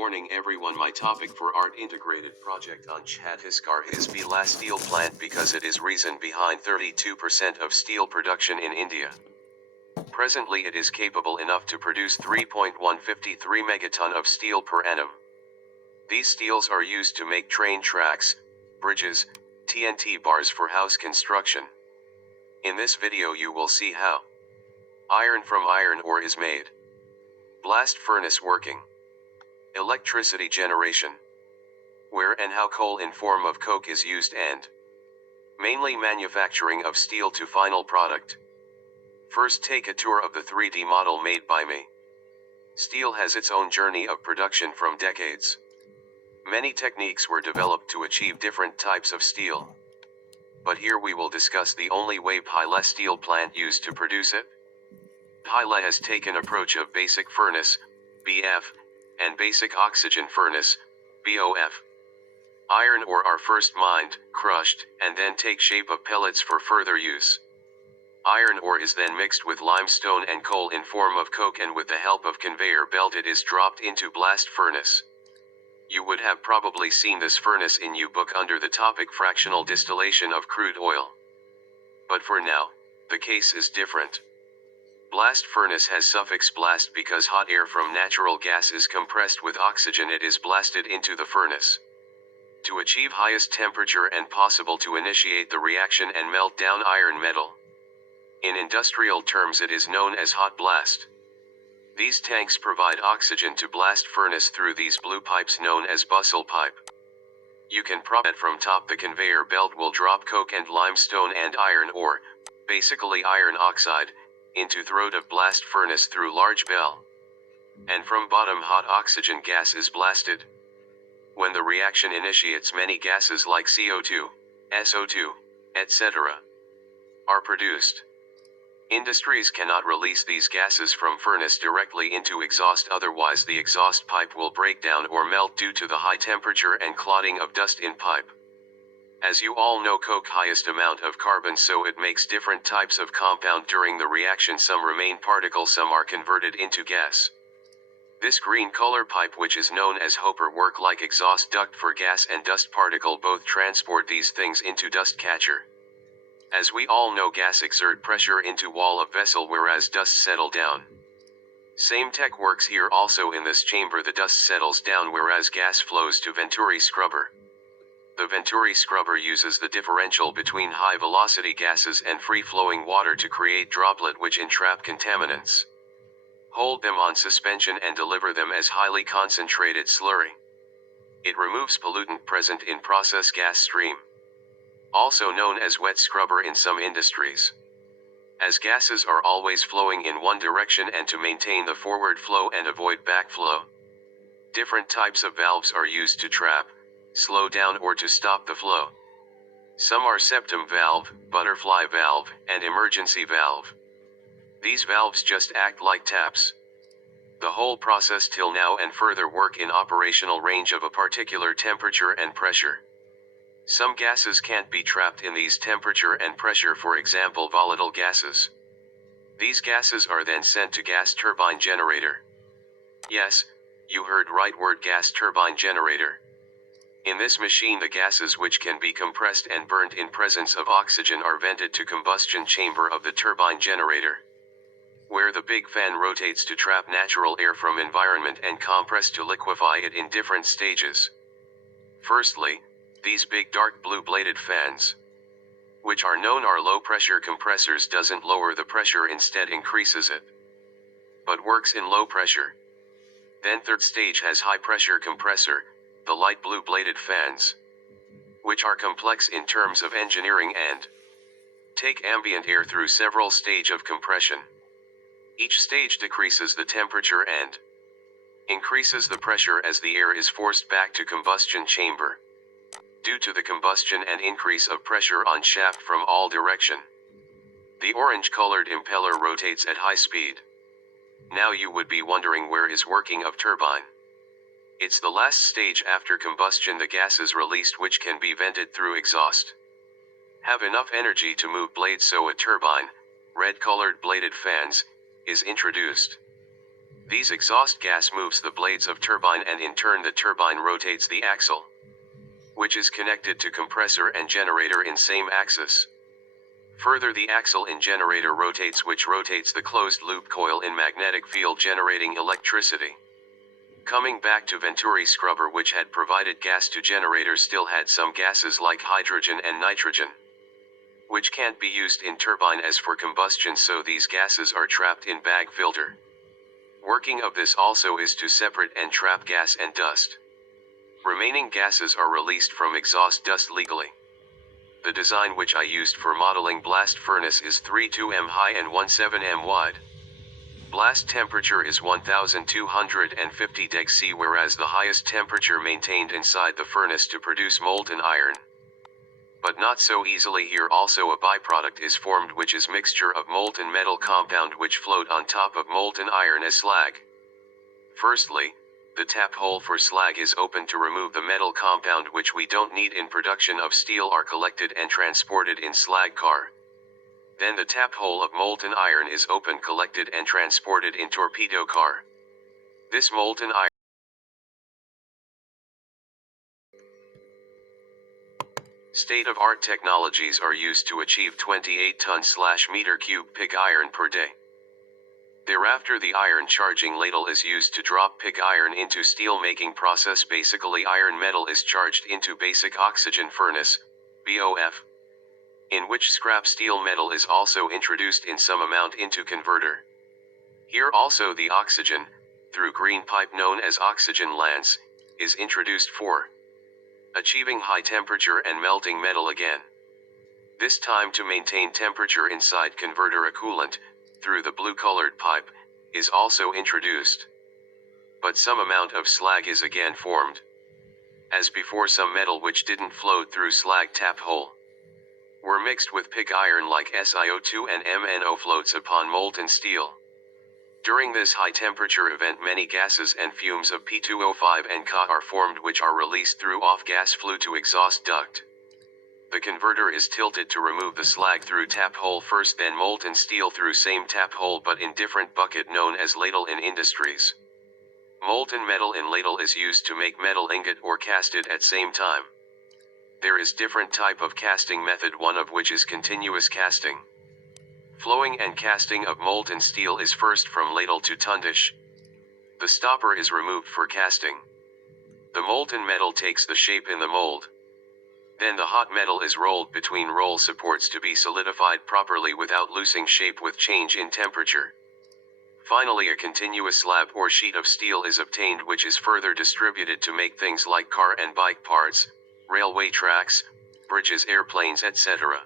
morning everyone. My topic for art integrated project on Chhattisgarh is Bhilai steel plant because it is reason behind 32% of steel production in India. Presently it is capable enough to produce 3.153 megaton of steel per annum. These steels are used to make train tracks, bridges, TNT bars for house construction. In this video you will see how iron from iron ore is made. Blast furnace working. Electricity generation. Where and how coal in form of coke is used and mainly manufacturing of steel to final product. First take a tour of the 3D model made by me. Steel has its own journey of production from decades. Many techniques were developed to achieve different types of steel. But here we will discuss the only way Bhilai steel plant used to produce it. Bhilai has taken approach of basic furnace, BF, and basic oxygen furnace, BOF. Iron ore are first mined, crushed, and then take shape of pellets for further use. Iron ore is then mixed with limestone and coal in form of coke, and with the help of conveyor belt it is dropped into blast furnace. You would have probably seen this furnace in your book under the topic fractional distillation of crude oil. But for now, the case is different. Blast furnace has suffix blast because hot air from natural gas is compressed with oxygen. It is blasted into the furnace to achieve highest temperature and possible to initiate the reaction and melt down iron metal. In industrial terms it is known as hot blast. These tanks provide oxygen to blast furnace through these blue pipes known as bustle pipe. You can prop it from top. The conveyor belt will drop coke and limestone and iron ore, basically iron oxide, into throat of blast furnace through large bell. And from bottom hot oxygen gas is blasted. When the reaction initiates, many gases like CO2, SO2, etc. are produced. Industries cannot release these gases from furnace directly into exhaust, otherwise the exhaust pipe will break down or melt due to the high temperature and clotting of dust in pipe. As you all know, coke highest amount of carbon, so it makes different types of compound during the reaction. Some remain particles, some are converted into gas. This green color pipe, which is known as hopper, work like exhaust duct for gas and dust particle. Both transport these things into dust catcher. As we all know, gas exert pressure into wall of vessel whereas dust settle down. Same tech works here also. In this chamber the dust settles down whereas gas flows to Venturi scrubber. The Venturi scrubber uses the differential between high velocity gases and free flowing water to create droplet which entrap contaminants, hold them on suspension and deliver them as highly concentrated slurry. It removes pollutant present in process gas stream, also known as wet scrubber in some industries. As gases are always flowing in one direction and to maintain the forward flow and avoid backflow, different types of valves are used to trap, slow down or to stop the flow. Some are septum valve, butterfly valve, and emergency valve. These valves just act like taps. The whole process till now and further work in operational range of a particular temperature and pressure. Some gases can't be trapped in these temperature and pressure, for example volatile gases. These gases are then sent to gas turbine generator. Yes, you heard right word, gas turbine generator. In this machine the gases which can be compressed and burnt in presence of oxygen are vented to combustion chamber of the turbine generator, where the big fan rotates to trap natural air from environment and compress to liquefy it in different stages. Firstly, these big dark blue bladed fans, which are known are low pressure compressors, doesn't lower the pressure, instead increases it, but works in low pressure. Then third stage has high pressure compressor, the light blue bladed fans, which are complex in terms of engineering and take ambient air through several stage of compression. Each stage decreases the temperature and increases the pressure as the air is forced back to combustion chamber. Due to the combustion and increase of pressure on shaft from all direction, the orange colored impeller rotates at high speed. Now you would be wondering, where is working of turbine? It's the last stage after combustion. The gas is released which can be vented through exhaust, have enough energy to move blades, so a turbine, red colored bladed fans, is introduced. These exhaust gas moves the blades of turbine, and in turn the turbine rotates the axle, which is connected to compressor and generator in same axis. Further, the axle in generator rotates, which rotates the closed loop coil in magnetic field, generating electricity. Coming back to Venturi scrubber, which had provided gas to generators, still had some gases like hydrogen and nitrogen, which can't be used in turbine as for combustion, so these gases are trapped in bag filter. Working of this also is to separate and trap gas and dust. Remaining gases are released from exhaust dust legally. The design which I used for modeling blast furnace is 32 m high and 17 m wide. Blast temperature is 1250 deg C, whereas the highest temperature maintained inside the furnace to produce molten iron. But not so easily here. Also a byproduct is formed, which is mixture of molten metal compound which float on top of molten iron as slag. Firstly, the tap hole for slag is opened to remove the metal compound which we don't need in production of steel, are collected and transported in slag car. Then the tap hole of molten iron is opened, collected and transported in torpedo car. This molten iron state-of-art technologies are used to achieve 28 ton/meter cube pig iron per day. Thereafter the iron charging ladle is used to drop pig iron into steel making process. Basically, iron metal is charged into basic oxygen furnace, BOF, in which scrap steel metal is also introduced in some amount into converter. Here also the oxygen, through green pipe known as oxygen lance, is introduced for achieving high temperature and melting metal again. This time to maintain temperature inside converter, a coolant, through the blue-colored pipe, is also introduced. But some amount of slag is again formed. As before, some metal which didn't float through slag tap hole were mixed with pig iron like SiO2 and MnO floats upon molten steel. During this high temperature event, many gases and fumes of P2O5 and Ca are formed, which are released through off-gas flue to exhaust duct. The converter is tilted to remove the slag through tap hole first, then molten steel through same tap hole but in different bucket known as ladle in industries. Molten metal in ladle is used to make metal ingot or casted at same time. There is different type of casting method, one of which is continuous casting. Flowing and casting of molten steel is first from ladle to tundish. The stopper is removed for casting. The molten metal takes the shape in the mold. Then the hot metal is rolled between roll supports to be solidified properly without losing shape with change in temperature. Finally, a continuous slab or sheet of steel is obtained, which is further distributed to make things like car and bike parts, railway tracks, bridges, airplanes, etc.